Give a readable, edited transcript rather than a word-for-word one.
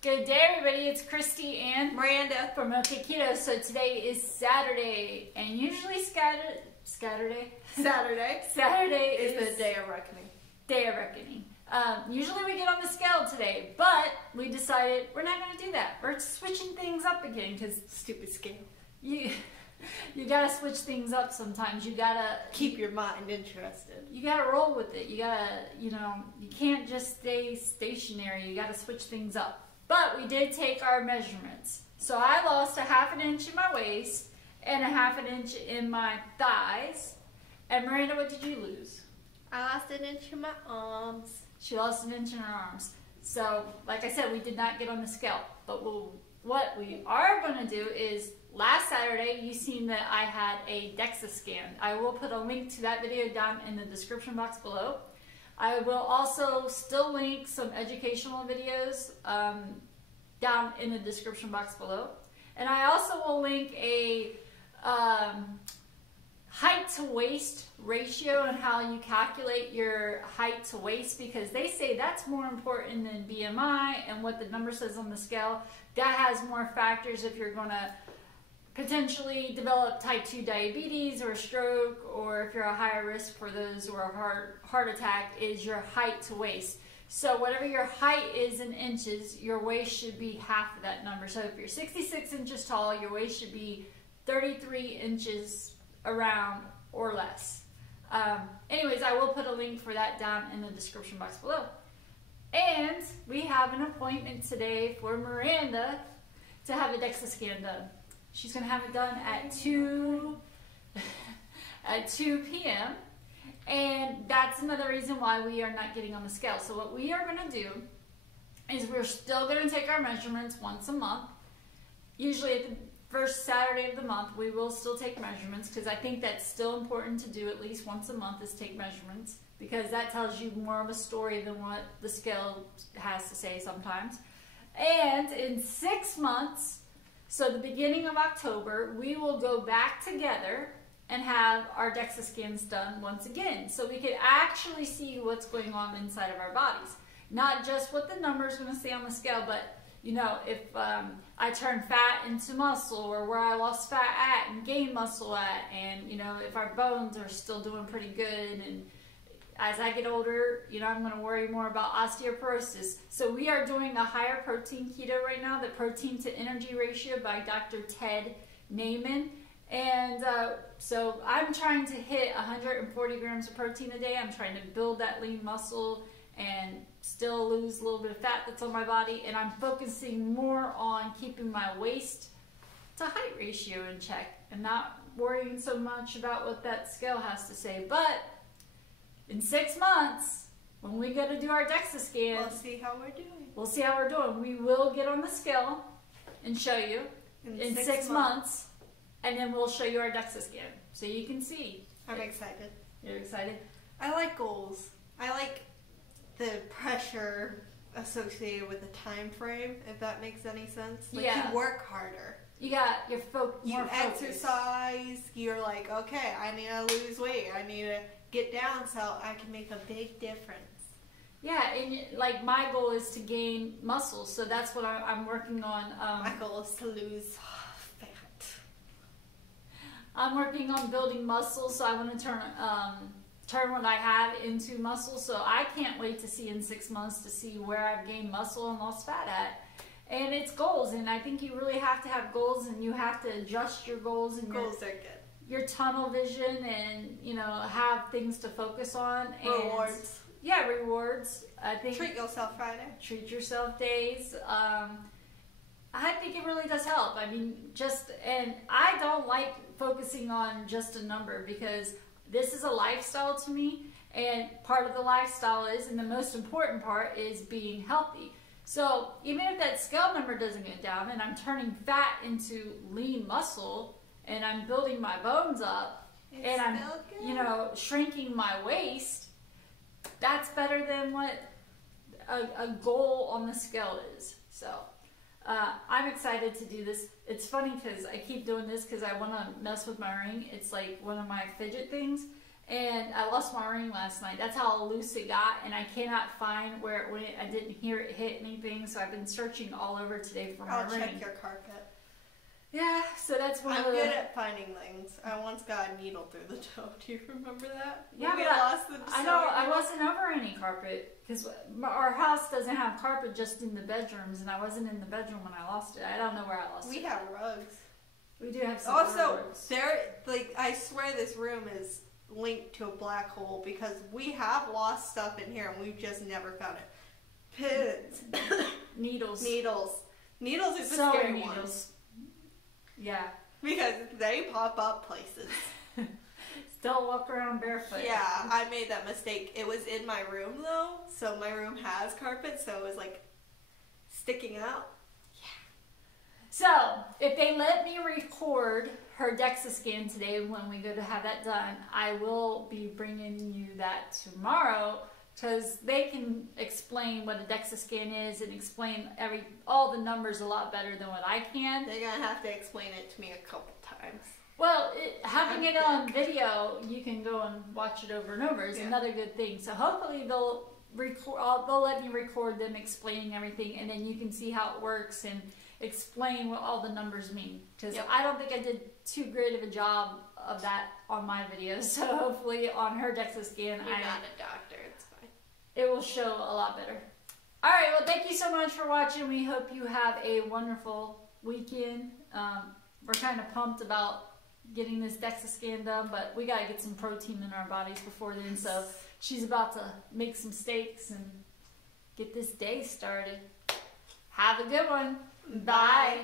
Good day, everybody. It's Kristy and Miranda from OKketOH. So today is Saturday, and usually Saturday is the day of reckoning. Day of reckoning. Usually we get on the scale today, but we decided we're not going to do that. We're switching things up again because Stupid scale. you gotta switch things up sometimes. You gotta Keep your mind interested. You gotta roll with it. You gotta, you can't just stay stationary. You gotta switch things up. But we did take our measurements. So I lost a ½ an inch in my waist and a ½ an inch in my thighs. And Miranda, what did you lose? I lost an inch in my arms. She lost an inch in her arms. So, like I said, we did not get on the scale. But what we are going to do is, last Saturday, you seen that I had a DEXA scan. I will put a link to that video down in the description box below. I will also still link some educational videos down in the description box below. And I also will link a height to waist ratio and how you calculate your height to waist, because they say that's more important than BMI and what the number says on the scale. That has more factors if you're going to potentially develop type 2 diabetes or stroke, or if you're a higher risk for those who are heart attack, is your height to waist. So whatever your height is in inches, your waist should be half of that number. So if you're 66 inches tall, your waist should be 33 inches around or less. Anyways, I will put a link for that down in the description box below. And we have an appointment today for Miranda to have a DEXA scan done. She's going to have it done at 2 p.m. And that's another reason why we are not getting on the scale. So what we are going to do is we're still going to take our measurements once a month. Usually at the first Saturday of the month, we will still take measurements, because I think that's still important to do at least once a month, is take measurements, because that tells you more of a story than what the scale has to say sometimes. And in 6 months, so the beginning of October, we will go back together and have our DEXA scans done once again, so we could actually see what's going on inside of our bodies. Not just what the number is going to say on the scale, but if I turn fat into muscle, or where I lost fat at and gained muscle at, and if our bones are still doing pretty good. And as I get older, I'm going to worry more about osteoporosis. So we are doing a higher protein keto right now, the protein to energy ratio by Dr. Ted Naiman. And so I'm trying to hit 140 grams of protein a day. I'm trying to build that lean muscle and still lose a little bit of fat that's on my body. And I'm focusing more on keeping my waist to height ratio in check and not worrying so much about what that scale has to say. But in 6 months, when we go to do our DEXA scan, we'll see how we're doing. We'll see how we're doing. We will get on the scale and show you in 6 months, and then we'll show you our DEXA scan so you can see. I'm excited. You're excited? I like goals. I like the pressure associated with the time frame, if that makes any sense. Like, yeah. You work harder. You got your You exercise. You're like, okay, I need to lose weight. I need to get down so I can make a big difference. Yeah, and like my goal is to gain muscle, so that's what I'm working on. My goal is to lose fat. I'm working on building muscle, so I want to turn what I have into muscle. So I can't wait to see in 6 months to see where I've gained muscle and lost fat at. And it's goals, and I think you really have to have goals, and you have to adjust your goals and goals are good. Your tunnel vision, and have things to focus on. And rewards. Yeah, rewards. I think treat yourself Friday. Treat yourself days. I think it really does help. I mean, and I don't like focusing on just a number, because this is a lifestyle to me, and part of the lifestyle is, and the most important part is, being healthy. So even if that scale number doesn't go down and I'm turning fat into lean muscle, and I'm building my bones up, and I'm shrinking my waist, that's better than what a goal on the scale is. So I'm excited to do this. It's funny because I keep doing this because I want to mess with my ring. It's like one of my fidget things, And I lost my ring last night. That's how loose it got, and I cannot find where it went. I didn't hear it hit anything, so I've been searching all over today for my ring. I'll check your carpet. Yeah, so that's one I'm of the... good at finding things. I once got a needle through the toe. Do you remember that? Yeah, we but lost the I know I wasn't over any carpet because our house doesn't have carpet, just in the bedrooms, and I wasn't in the bedroom when I lost it. I don't know where I lost it. We have rugs. We do have some Also, rugs. I swear this room is linked to a black hole because we have lost stuff in here and we've just never found it. Pins. Needles. Needles are the Sewing scary needles. ones. Yeah. Because they pop up places. Still walk around barefoot. Yeah, I made that mistake. It was in my room though, so my room has carpet, so it was like sticking out. So, if they let me record her DEXA scan today when we go to have that done, I will be bringing you that tomorrow because they can explain what a DEXA scan is and explain all the numbers a lot better than what I can. They're going to have to explain it to me a couple times. Well, having it on video, you can go and watch it over and over is another good thing. So hopefully they'll let me record them explaining everything, and then you can see how it works and explain what all the numbers mean. Because I don't think I did too great of a job of that on my videos. So hopefully on her DEXA scan, You're not a doctor, it's fine. It will show a lot better. All right, well, thank you so much for watching. We hope you have a wonderful weekend. We're kind of pumped about getting this DEXA scan done, but we got to get some protein in our bodies before then. So she's about to make some steaks and get this day started. Have a good one. Bye.